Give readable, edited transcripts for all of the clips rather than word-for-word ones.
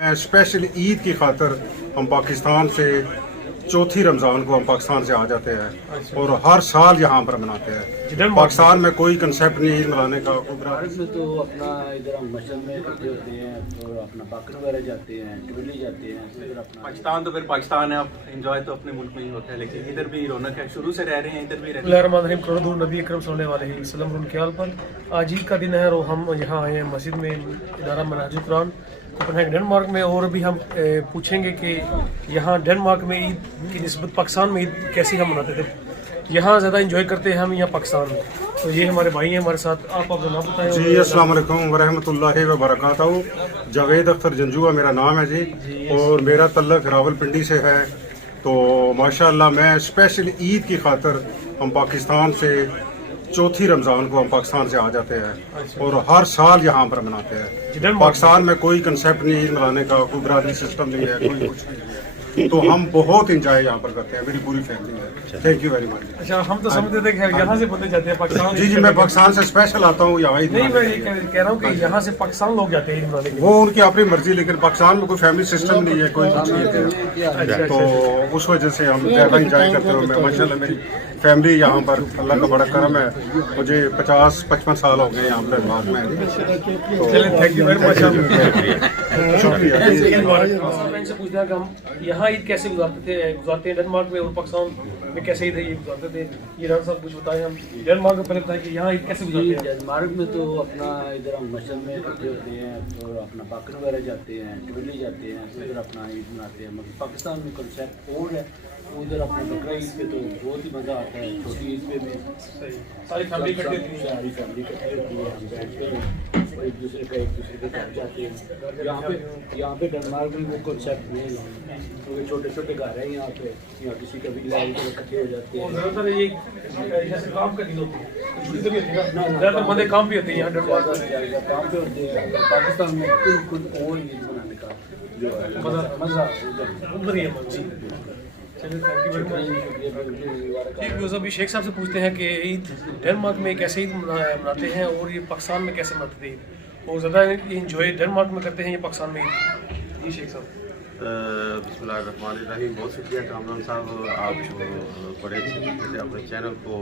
Special Eid की खातर हम पाकिस्तान से चौथी रमज़ान को हम पाकिस्तान से आ जाते हैं और हर साल यहाँ पर मनाते हैं। पाकिस्तान में कोई कंसेप्ट नहीं ईद मनाने का। भारत में तो अपना इधर हम मस्जिद में इकट्ठे होते हैं और अपना बाकर वगैरह जाते हैं, टुबली जाते हैं। फिर अपना पाकिस्तान तो फिर पाकिस्तान है, अब एंजॉय तो अपने मुल्क में ही होता है, लेकिन इधर भी रौनक है, शुरू से रह रहे हैं, इधर भी रह रहे हैं। नबी अकरम सल्लल्लाहु अलैहि वसल्लम उनके हाल पर आज ईद का दिन है और हम यहाँ आए हैं मस्जिद में इदारा मनाजुल कुरान कोपेनहेगन डेनमार्क में। और भी हम पूछेंगे कि यहाँ डेनमार्क में ईद की निस्बत पाकिस्तान में ईद कैसी हम मनाते थे, यहाँ ज़्यादा इंजॉय करते हैं हम यहाँ पाकिस्तान में। तो ये हमारे भाई हैं हमारे साथ, आप अपना नाम बताएं। जी अस्सलाम वालेकुम वरहमतुल्लाहि व बरकातहू। जावेद अख्तर जंजुआ मेरा नाम है जी और मेरा तल्लक रावलपिंडी से है। तो माशाअल्लाह मैं स्पेशल ईद की खातर हम पाकिस्तान से चौथी रमज़ान को हम पाकिस्तान से आ जाते हैं और हर साल यहाँ पर मनाते हैं। पाकिस्तान में कोई कंसेप्ट नहीं ईद मनाने का, कोई बरादरी सिस्टम नहीं है, कोई कुछ नहीं है। तो हम बहुत इंजॉय यहाँ पर करते हैं, मेरी पूरी फैमिली है। Thank you very much. अच्छा, हम तो समझते थे कि यहाँ से बंदे जाते हैं पाकिस्तान। जी मैं पाकिस्तान से स्पेशल आता हूँ यहाँ। नहीं, मैं ये कह रहा हूँ कि यहाँ से पाकिस्तान लोग जाते हैं ईद मनाने के लिए। वो उनकी अपनी मर्जी, लेकिन पाकिस्तान में कोई फैमिली सिस्टम नहीं है, कोई कुछ नहीं है। तो उस वजह से हम ज़्यादा इंजॉय करते हैं। मैं माशाल्लाह मेरी फैमिली यहाँ पर, अल्लाह का बड़ा करम है, मुझे 50-55 साल हो गए यहाँ पर बाद में। थैंक यू वेरी मच, शुक्रिया। इनसे पूछना है कि हम यहाँ ईद कैसे गुजारते हैं डेनमार्क में और पाकिस्तान में कैसे ईद गुजारते थे। ये राना साहब कुछ बताएं। हम डेनमार्क में पहले बताएं कि यहाँ ईद कैसे गुजारते हैं। डेनमार्क में तो अपना इधर हम मस्जिद में इकट्ठे होते हैं और अपना बाकर वगैरह जाते हैं, टुबली जाते हैं। फिर अपना ईद मनाते हैं। मतलब पाकिस्तान में कंसेप्ट और है, उधर अपना बकरा ईद पे तो बहुत ही मज़ा आता है। छोटी ईद पे में सारी फैमिली इकट्ठी होती है, सारी फैमिली इकट्ठी होती है, हम बैठते हैं और एक दूसरे के घर जाते हैं। यहाँ पे डेनमार्क में वो कंसेप्ट नहीं है, क्योंकि छोटे छोटे घर हैं यहाँ पे। यहाँ किसी का भी लाइन इकट्ठे हो जाते हैं। ज़्यादातर ये जैसे काम का दिन होता है, छुट्टी तो नहीं होती ना, ज़्यादातर बंदे काम भी होते हैं यहाँ डेनमार्क में। काम पे होते हैं। पाकिस्तान में कुछ और ईद मनाने का जो है मज़ा उधर ही है। चलिए, थैंक यू वेरी मच। ठीक है, अभी शेख साहब से पूछते हैं कि ईद डेनमार्क में कैसे ईद मनाते हैं और ये पाकिस्तान में कैसे मनाते थे, और ज़्यादा इंजॉय डेनमार्क में करते हैं या पाकिस्तान में ईद। जी शेख साहब। बिस्मिल्लाहिर्रहमानिर्रहीम। बहुत शुक्रिया कामरान साहब, आप बड़े अच्छे तरीके से अपने चैनल को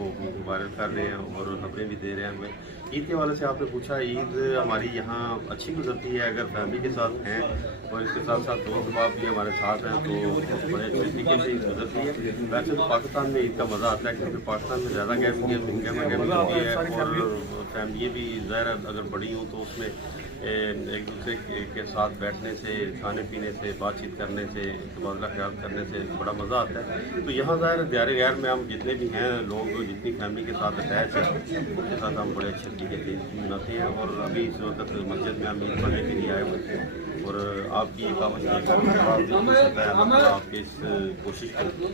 वायरल कर रहे हैं और खबरें भी दे रहे हैं हमें। ईद के वाले से आपने पूछा, ईद हमारी यहाँ अच्छी गुजरती है अगर फैमिली के साथ हैं और इसके साथ साथ दोस्त बाप भी हमारे साथ हैं तो बड़े अच्छे तरीके से ईद गुजरती है। वैसे तो पाकिस्तान में ईद का मज़ा आता है क्योंकि पाकिस्तान में ज़्यादा गैप होती है और फैमिली भी ज़ाहिर अगर बड़ी हो तो उसमें एक दूसरे के साथ बैठने से, खाने पीने से, बातचीत करने से, तबादला ख्याल करने से बड़ा मज़ा आता है। तो यहाँ ज़ाहिर दियारे गैर में हम जितने भी हैं लोग, जितनी फैमिली के साथ अटैच है उनके साथ हम बड़े अच्छे तरीके से मनाते हैं। और अभी इस वक्त मस्जिद में हम ईद पढ़ने के लिए आए हुए थे और आपकी ये बात आपकी इस कोशिश को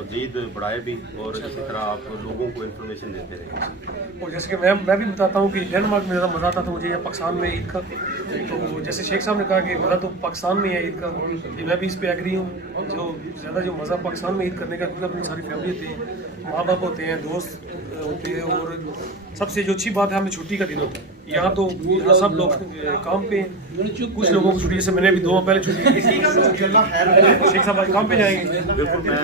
मज़ीद बढ़ाए भी और इसी तरह आप लोगों को इन्फॉर्मेशन देते रहे। और जैसे कि मैं भी बताता हूँ कि डेनमार्क में ज़्यादा मज़ा आता था मुझे या पाकिस्तान में ईद का। तो जैसे शेख साहब ने कहा कि मज़ा तो पाकिस्तान में है ईद का, मैं भी इस पे एग्री हूँ। जो ज़्यादा जो मज़ा पाकिस्तान में ईद करने का, क्योंकि अपनी सारी फैमिली होती है, माँ बाप होते हैं, दोस्त होते हैं और सबसे जो अच्छी बात है हमें छुट्टी का दिन होता है। यहाँ तो सब लोग काम पे, कुछ लोगों को छुट्टी, जैसे मैंने भी 2 माह पहले छुट्टी की। शेख साहब आज काम पे जाएंगे। बिल्कुल, मैं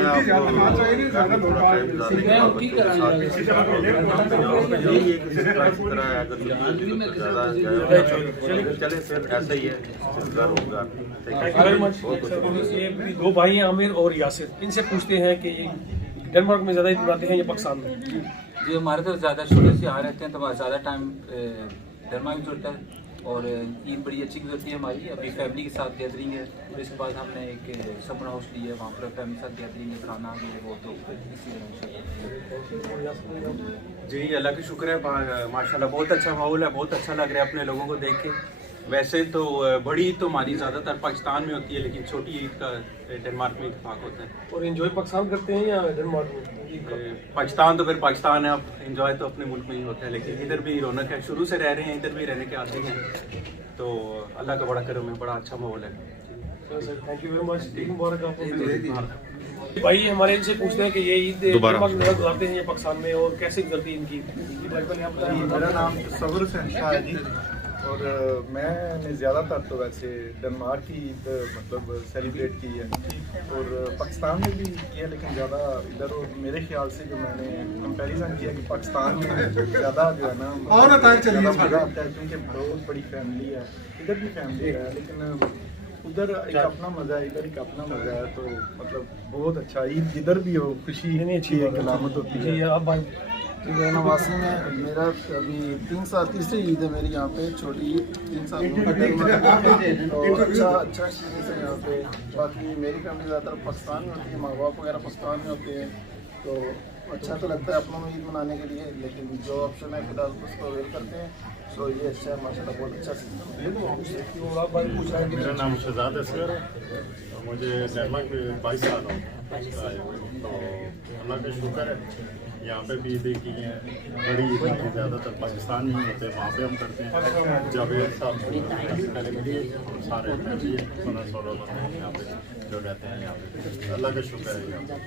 चले फिर ऐसा ही है। ये 2 भाई हैं आमिर और यासिर, इनसे पूछते हैं कि डेनमार्क में ज़्यादा ईद मनाते हैं या पाकिस्तान में। जी हमारे तो ज़्यादा शुरू से आ रहते हैं तो हमारा ज़्यादा टाइम डेनमार्क में जुड़ता है और ईद बड़ी अच्छी गुजरती है हमारी। अभी फैमिली के साथ गैदरिंग है और इसके बाद हमने एक सपना हाउस लिया है, वहाँ पर फैमिली के साथ गैदरिंग है, खाना भी है, वो तो इसी जी अल्लाह का शुक्र है, माशाल्लाह बहुत अच्छा माहौल है, बहुत अच्छा लग रहा है अपने लोगों को देख के। वैसे तो बड़ी ईद तो हमारी ज़्यादातर पाकिस्तान में होती है, लेकिन छोटी ईद का डेनमार्क में इत्तेफाक होता है। और एंजॉय पाकिस्तान करते हैं या डेनमार्क में। पाकिस्तान तो फिर पाकिस्तान है, अब एंजॉय तो अपने मुल्क में ही होता है, लेकिन इधर भी रौनक है, शुरू से रह रहे हैं, इधर भी रहने के आते हैं। तो अल्लाह का बड़ा करम है, बड़ा अच्छा माहौल है। Thank you very much. Eid मुबारक आपको। भाई हमारे इनसे पूछते हैं कि ये ईद डेनमार्क में गुजारते हैं या पाकिस्तान में और कैसे गुजरती है इनकी। मेरा नाम तसव्वुर शहंशाह है जी। اور میں نے زیادہ تر تو ویسے ڈنمارک کی عید مطلب سیلیبریٹ کی ہے اور پاکستان میں بھی کیا، لیکن زیادہ ادھر، اور میرے خیال سے جو میں نے کمپیریزن کیا کہ پاکستان میں زیادہ جو ہے نا زیادہ مزہ آتا ہے، کیونکہ بہت بڑی فیملی ہے، ادھر بھی فیملی ہے، لیکن ادھر ایک اپنا مزہ ہے، ادھر ایک اپنا مزہ ہے، تو مطلب بہت اچھا عید جدھر بھی ہو خوشی اچھی ایک علامت ہوتی ہے۔ جی اب بھائی ٹھیک ہے، نواسی میں میرا ابھی 3 سال تیسری عید ہے میری یہاں پہ، چھوٹی عید 3 سال تو اچھا ایکسپیرینس ہے یہاں پہ۔ باقی میری فیملی زیادہ تر پاکستان میں ہوتی ہے، ماں باپ وغیرہ پاکستان میں ہوتے ہیں، تو اچھا تو لگتا ہے اپنوں میں عید منانے کے لیے، لیکن جو آپشن ہے فی الحال اس کو اویل کرتے ہیں، سو یہ اچھا ہے ماشاء اللہ، بہت اچھا سسٹم ہے۔ میرا نام شہزاد اصغر ہے، مجھے ڈنمارک میں 22 سال ہو گئے، تو اللہ کا شکر ہے یہاں پہ بھی عیدیں کی ہیں، بڑی عید کی زیادہ تر پاکستان میں ہوتے ہیں، وہاں پہ ہم کرتے ہیں۔ جاوید صاحب پہلے ملیے، سارے فیملی ہے 16 لوگ ہیں یہاں پہ جو رہتے ہیں یہاں پہ، اللہ کا شکر ہے،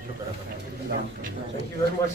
شکر ہے۔ Thank you very much.